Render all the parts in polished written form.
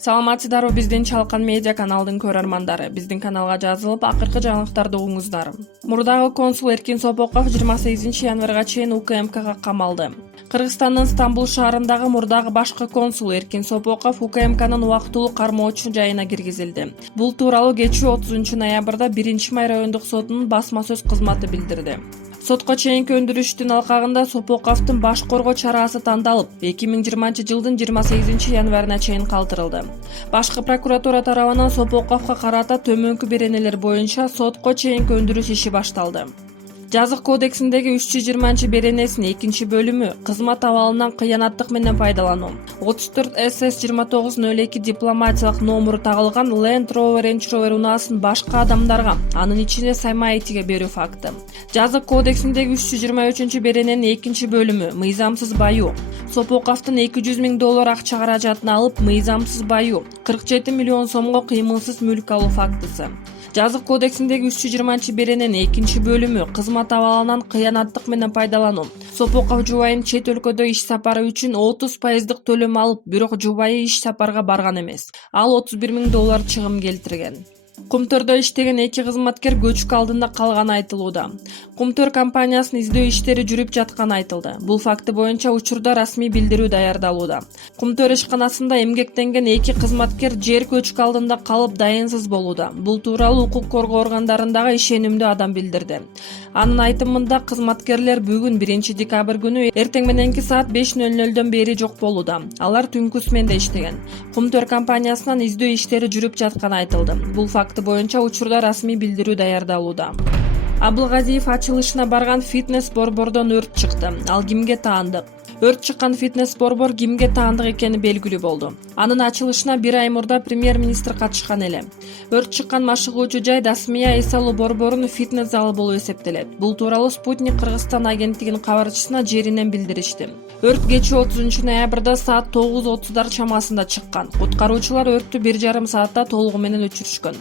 Саламатсыздарбы биздин чалкан медиа каналдын көрөрмандары. Биздин каналга жазылып, акыркы жанылыктарды угунуздар. МУРДАГЫ консул ЭРКИН Сопоков 28 январга чейин УКМКГА камалды. Кыргызстандын Стамбул шаарындагы МУРДАГы башкы консул ЭРКИН Сопоков УКМКнын убактылуу кармоочу жайына киргизилди. Бул тууралуу кечээ 30 ноябрда 1-май райондук сотунун басма сөз кызматы билдирди. Сотко чейинки өндүрүштүн алкагында Сопоковдун баш коргоо чарасы тандалып, 2020-жылдын 28 январына чейин калтырылды. Башкы прокуратура тарабынан Сопоковго карата төмөнкү беренелер боюнча сотко чейинки өндүрүш иши башталды. Жазык кодексиндеги 320 беренесинин 2-бөлүмү кызмат абалынан кыянаттык менен пайдалануу, 34 СС 2902 дипломатиялык номуру тагылган Land Rover Range Rover унаасын башка адамдарга, анын ичинде Саймаитиге берүү факты. Жазык кодексиндеги 323 берененин 2-бөлүмү мыйзамсыз баюу, Сопоковдун $200,000 акча каражатын алып мыйзамсыз баюу, 47 миллион сомго кыймылсыз мүлк алуу фактысы. Жазык кодексиндеги 320 берененин 2-бөлүмү кызмат абалынан кыянаттык менен пайдалануу. Сопоков жубайын чет өлкөдө иш сапары үчүн 30% төлөм алып, бирок жубайы иш сапарга барган эмес. Ал $31,000 чыгым келтирген. Кумтөрдө иштеген 2 кызматкер көчкү алдында калганы айтылууда. Кумтөр компаниясынын издөө иштери жүрүп жатканы айтылды. Бул факты боюнча учурда расмий билдирүү даярдалууда. Кумтөр ишканасында эмгектенген 2 кызматкер жер көчкү алдында калып дайынсыз болууда. Бул тууралуу укук коргоо органдарындагы ишенимдүү адам билдирди. Анын айтымында кызматкерлер бүгүн 1-декабрь күнү эртең мененки саат 5:00 бери жок болууда. Алар түнкү сменде иштеген. Кумтөр компаниясынан издөө иштери жүрүп жатканы айтылды. Бул факты боюнча учурда расмий билдирүү даярдалууда. Абылгазиев ачылышына барган фитнес-борбордон өрт чыкты. Ал кимге таандык? Өрт чыккан фитнес-борбор кимге таандык экени белгилүү болду. Анын ачылышына 1 ай мурда премьер-министр катышкан эле. Өрт чыккан машыгуучу жай Дасмия эс алуу борборунун фитнес залы болуп эсептелет. Бул тууралуу Спутник Кыргызстан агенттигинин кабарчысына жеринен билдиришти. Өрт кечээ 30 ноябрда саат 9:30 чамасында чыккан. Куткаруучулар өрттү 1,5 саатта толугу менен өчүрүшкөн.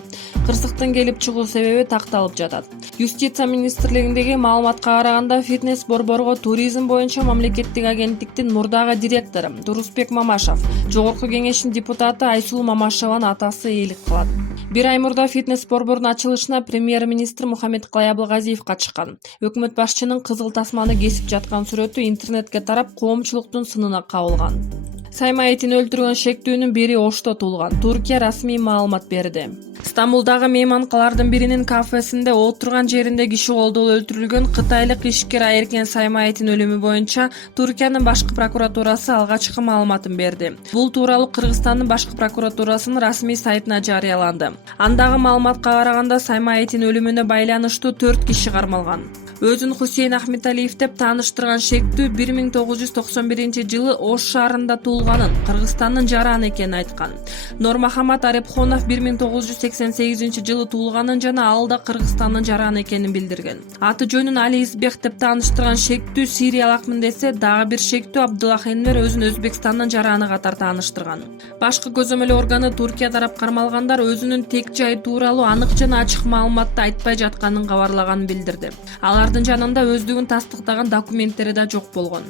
Кырсыктын келип чыгуу себеби такталып жатат. Юстиция министрлигиндеги маалыматка караганда фитнес-борборго туризм боюнча мамлекеттик агенттиктин МУРДАГЫ директору Турусбек Мамашев, Жогорку Кеңештин депутаты Айсулуу Мамашеванын атасы ыйлык кылат. 1 ай мурда фитнес-борбордун ачылышына премьер-министр Абылгазиев катышкан. Өкмөт башчынын кызыл тасманы кесип жаткан сүрөтү интернетке тарап, коомчулуктун сынына кабылган. Саймаитин өлтүргөн шектүүнүн бири Ошто туулган. Туркия расмий маалымат берди. Стамбулдагы мейманкалардын биринин кафесинде отурган жеринде киши колдолуп өлтүрүлгөн кытайлык ишкер ЭРКИН Саймаитин өлүмү боюнча Туркиянын башкы прокуратурасы алгачкы маалыматын берди. Бул тууралуу Кыргызстандын башкы прокуратурасынын расмий сайтына жарыяланды. Андагы маалыматка караганда Саймаитин өлүмүнө байланыштуу 4 киши кармалган. Өзүн Хусейн Ахметалиев деп тааныштырган шектүү 1991 жылы Ош шаарында туулганын, Кыргызстандын жараны экенин айткан. Нормахамат Арепхонов 1988 жылы туулганын жана ал да Кыргызстандын жараны экенин билдирген. Аты жөнүн Али Избек деп тааныштырган шектүү Сириялыкмын десе, дагы бир шектүү Абдуллах Энвер өзүн Өзбекстандын жараны катар тааныштырган. Башкы көзөмөл органы Туркия тарап кармалгандар өзүнүн тек жай тууралуу анык жана ачык маалыматты айтпай жатканын кабарлаганын билдирди. Алардын жанында өздүгүн тастыктаган документтери да жок болгон.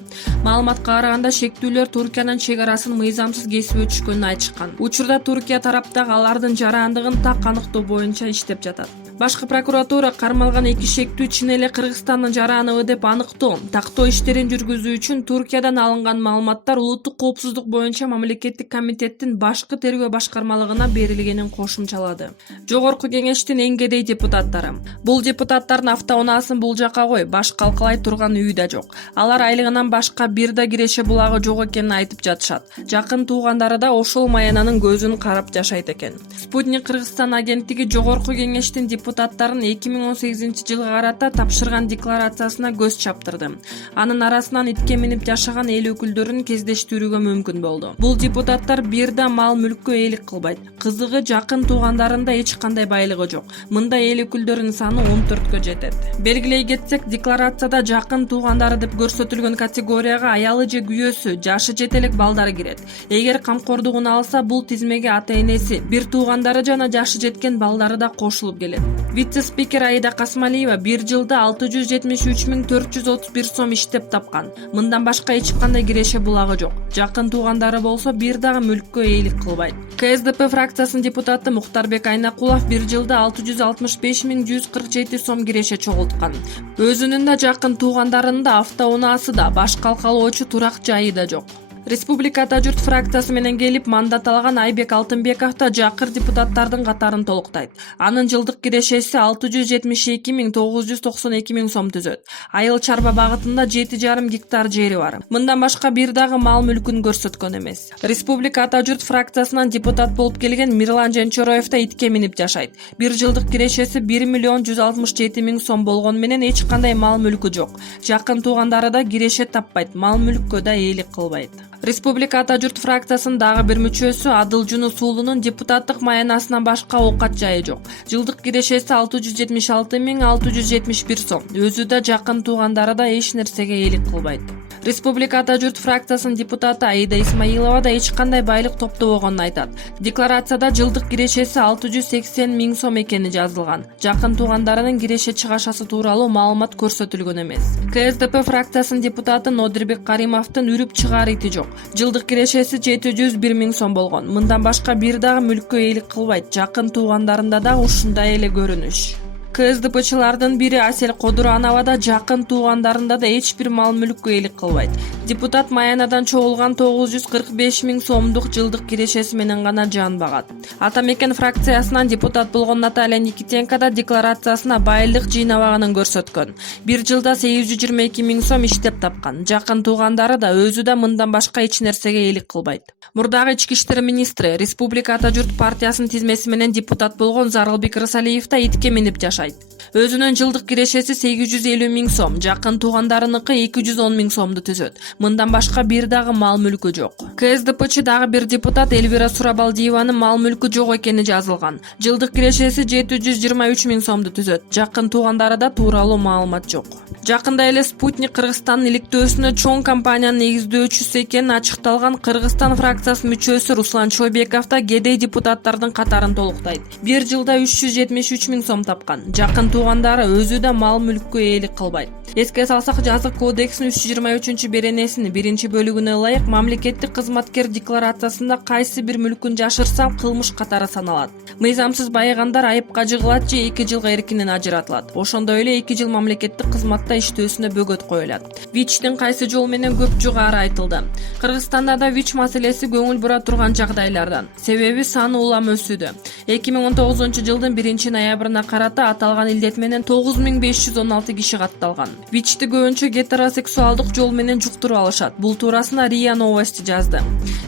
Маалыматка караганда шектүүлөр Туркиянын чек арасын мыйзамсыз кесип өтүшкөнүн айтышкан. Учурда Туркия тараптагы алардын жарандыгын так аныктоо боюнча иштеп жатат. Башкы прокуратура кармалган 2 шектүү чын эле Кыргызстандын жараныбы деп аныктоо, тактоо иштерин жүргүзүү үчүн Туркиядан алынган маалыматтар улуттук коопсуздук боюнча мамлекеттик комитеттин башкы тергөө башкармалыгына берилгенин кошумчалады. Жогорку Кеңештин эң кедей депутаттары. Бул депутаттардын автоунаасын бул жака кой, баш калкалай турган үй да жок. Алар айлыгынан башка бир да киреше булагы жок экенин айтып жатышат. Жакын туугандары да ошол маянанын көзүн карап жашайт экен. Спутник Кыргызстан агенттиги Жогорку Кеңештин депутаттарын 2018 жылга карата тапшырган декларациясына көз чаптырды. Анын арасынан итке минип жашаган эл өкүлдөрүн кездештирүүгө мүмкүн болду. Бул депутаттар бир да мал мүлккө ээлик кылбайт. Кызыгы жакын туугандарында эч кандай байлыгы жок. Мында эл өкүлдөрүнүн саны 14кө жетет. Белгилей кетсек, декларацияда жакын туугандары деп көрсөтүлгөн категорияга аялы же күйөөсү, жашы жете элек балдары кирет. Эгер камкордугун алса, бул тизмеге ата энеси, бир туугандары жана жашы жеткен балдары да кошулуп келет. Вице-спикер Аида Касмалиева бир жылда 673.431 сом иштеп тапкан. Мындан башка эч кандай киреше булагы жок. Жакын туугандары болсо бир дагы мүлккө ээлик кылбайт. КСДП фракциясынын депутаты Мухтарбек Айнакулов бир жылда 665.147 сом киреше чогулткан. Өзүнүн да жакын туугандарынын да автоунаасы да баш калкалоочу турак жайы да жок. Республикада журт фракциясы менен келип мандат алган Айбек Алтынбеков да жакыр депутаттардын катарын толуктайт. Анын жылдык кирешеси 672.992 сом түзөт. Айыл чарба багытында 7,5 гектар жери бар. Мындан башка бир дагы мал мүлкүн көрсөткөн эмес. Республикада журт фракциясынан депутат болуп келген Мирлан Женчороев да итке минип жашайт. Бир жылдык кирешеси 1.167.000 сом болгон менен эч кандай мал мүлкү жок. Жакын туугандары да киреше таппайт, мал мүлккө да ээлик кылбайт. Республикада журт фракциясынын дагы бир мүчөсү Адылжуну Суулунун депутаттык маянасынан башка оокат жайы жок. Жылдык кирешеси 676.671 сом. Өзү да жакын туугандары да эч нерсеге ээлик кылбайт. Республикада журт фракциясынын депутаты Аида Исмаилова да эч кандай байлык топтобогонун айтат. Декларацияда жылдык кирешеси 680.000 сом экени жазылган. Жакын туугандарынын киреше чыгашасы тууралуу маалымат көрсөтүлгөн эмес. КСДП фракциясынын депутаты Нодирбек Каримовдун үрүп чыгаар ити жок. Жылдык кирешеси 701.000 сом болгон. Мындан башка бир дагы мүлккө ээлик кылбайт. Жакын туугандарында да ушундай эле көрүнүш. КСДПчылардын бири Асель Кодуранова да жакын туугандарында да эч бир мал мүлккө ээлик кылбайт. Депутат маянадан чогулган 945.000 сомдук жылдык кирешеси менен гана жан багат. Ата мекен фракциясынан депутат болгон Наталья Никитенко да декларациясына байлык жыйнабаганын көрсөткөн. Бир жылда 822.000 сом иштеп тапкан. Жакын туугандары да өзү да мындан башка эч нерсеге ээлик кылбайт. МУРДАГЫ ички иштер министри, Республикада журт партиясынын тизмеси менен депутат болгон Зарылбек Рысалиев да итке минип жашайт. Өзүнүн жылдык кирешеси 850.000 сом, жакын туугандарыныкы 210.000 сомду түзөт. Мындан башка бир дагы мал мүлкү жок. КСДПчы дагы бир депутат Элвира Сурабалдиеванын мал мүлкү жок экени жазылган. Жылдык кирешеси 723.000 сомду түзөт. Жакын туугандары да тууралуу маалымат жок. Жакында эле Спутник Кыргызстандын иликтөөсүнө чоң компаниянын негиздөөчүсү экени ачыкталган Кыргызстан фракциясынын мүчөсү Руслан Чойбеков да кедей депутаттардын катарын толуктайт. Бир жылда 373.000 сом тапкан. Жакын туугандары өзү да мал мүлккө ээлик кылбайт. Эске салсак, жазык кодексинин 323-беренесинин 1-бөлүгүнө ылайык мамлекеттик кызматкер декларациясында кайсы бир мүлкүн жашырса кылмыш катары саналат. Мыйзамсыз байыгандар айыпка жыгылат же 2 жылга эркинен ажыратылат. Ошондой эле 2 жыл мамлекеттик кызматта иштөөсүнө бөгөт коюлат. ВИЧтин кайсы жол менен көп жугары айтылды. Кыргызстанда да ВИЧ маселеси көңүл бура турган жагдайлардан. Себеби саны улам өсүүдө. 2019-жылдын 1-ноябрына карата аталган илдет менен 9516 киши катталган. ВИЧти көбүнчө гетеросексуалдык жол менен жуктуруп алышат. Бул туурасында РИА Новости жазды.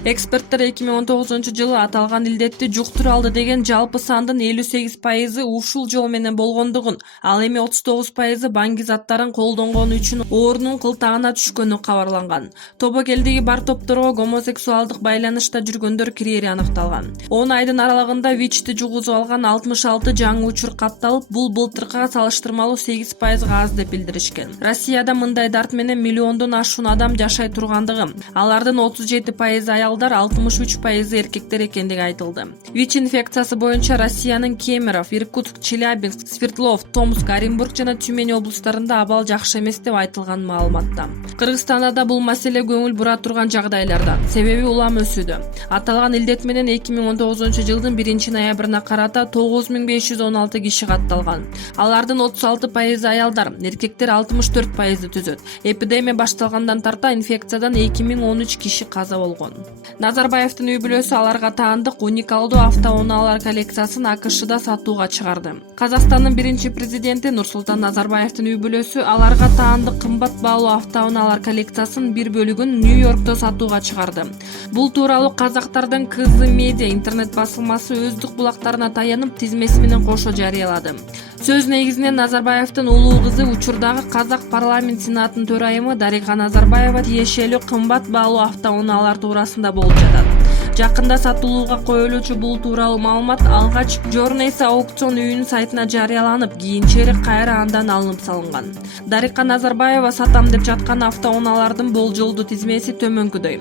Эксперттер 2019-жылы аталган илдетти жуктуруп алды деген жалпы сандын 58% ушул жол менен болгондугун, ал эми 39% банги заттарын колдонгон үчүн оорунун кылтагына түшкөнү кабарланган. Тобокелдиги бар топторго гомосексуалдык байланышта жүргөндөр кирери аныкталган. 10 айдын аралыгында ВИЧти жугузуп алган 66 жаңы учур катталып, бул былтыркыга салыштырмалуу 8% аз деп билдиришкен. Россияда мындай дарт менен миллиондон ашуун адам жашай тургандыгы, алардын 37% аялдар, 63% эркектер экендиги айтылды. ВИЧ инфекциясы боюнча Россиянын Кемерово, Иркутск, Челябинск, Свердлов, Томск, Оренбург жана Тюмень облустарында абал жакшы эмес деп айтылган маалыматта. Кыргызстанда да бул маселе көңүл бура турган жагдайлардан. Себеби улам өсүүдө. Аталган илдет менен 2019-жылдын 1-ноябрына карата 9516 киши катталган. Алардын 36% аялдар, эркектер 64% түзөт. Эпидемия башталгандан тарта инфекциядан 2013 киши каза болгон. Назарбаевдин үй-бүлөсү аларга таандык уникалдуу автоунаалар коллекциясын АКШда сатууга чыгарды. Казакстандын биринчи президенти Нурсултан Назарбаевдин үй-бүлөсү аларга таандык кымбат баалуу автоунаалар коллекциясынын бир бөлүгүн Нью-Йоркто сатууга чыгарды. Бул тууралуу казактардын Кызы медиа интернет басылмасы өздүк булактарына таянып тизмеси менен кошо жарыялады. Сөз негизинен Назарбаевдин улуу кызы учурдагы Казак парламент сенатынын төрайымы Дарига Назарбаева тиешелүү кымбат баалуу автоунаалар туурасында болуп жатат. Жакында сатылууга коюлуучу бул тууралуу маалымат алгач Жорнейс аукцион үйүнүн сайтына жарыяланып, кийинчерээк кайра андан алынып салынган. Дарига Назарбаева сатам деп жаткан автоунаалардын болжолдуу тизмеси төмөнкүдөй.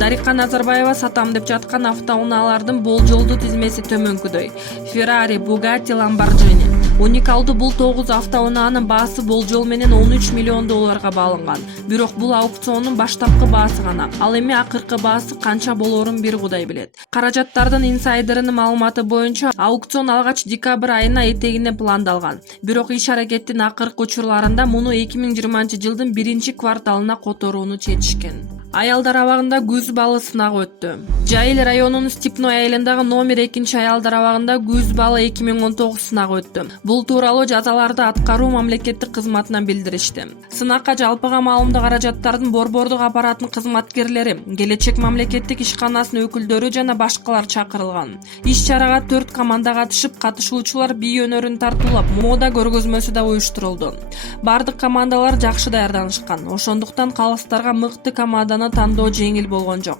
Дарига Назарбаева сатам деп жаткан автоунаалардын болжолдуу тизмеси төмөнкүдөй. Ferrari, Bugatti, Lamborghini. Уникалдуу бул 9 автоунаанын баасы болжол менен 13 миллион долларга бааланган. Бирок бул аукциондун баштапкы баасы гана. Ал эми акыркы баасы канча болоорун бир Кудай билет. Каражаттардын инсайдеринин маалыматы боюнча аукцион алгач декабрь айына этегине пландалган. Бирок иш-аракеттин акыркы учурларында муну 2020-жылдын 1-кварталына которууну чечишкен. Аялдар абагында күз балы сынагы өттү. Жайыл районунун Степной айылындагы номер 2 аялдар абагында күз балы 2019 сынагы өттү. Бул тууралуу жазаларды аткаруу мамлекеттик кызматынан билдиришти. Сынакка жалпыга маалымдуу каражаттардын борбордук аппараттын кызматкерлери, келечек мамлекеттик ишканасынын өкүлдөрү жана башкалар чакырылган. Иш-чарага 4 команда катышып, катышуучулар бий өнөрүн тартуулап, мода көргөзмөсү да уюштурулду. Бардык командалар жакшы даярданышкан. Ошондуктан калыстарга мыкты команданы тандоо жеңил болгон жок.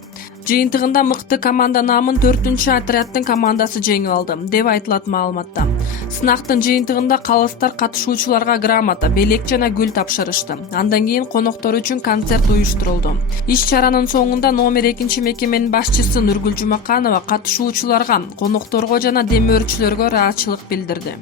Жыйынтыгында мыкты команда намын 4-отряддын командасы жеңип алды, деп айтылат маалыматта. Сынактын жыйынтыгында калыстар катышуучуларга грамота, белек жана гүл тапшырышты. Андан кийин коноктор үчүн концерт уюштурулду. Иш-чаранын соңунда номер 2 мекеменин башчысы Нургүл Жумаканова катышуучуларга, конокторго жана демөөрчүлөргө ыраазычылык билдирди.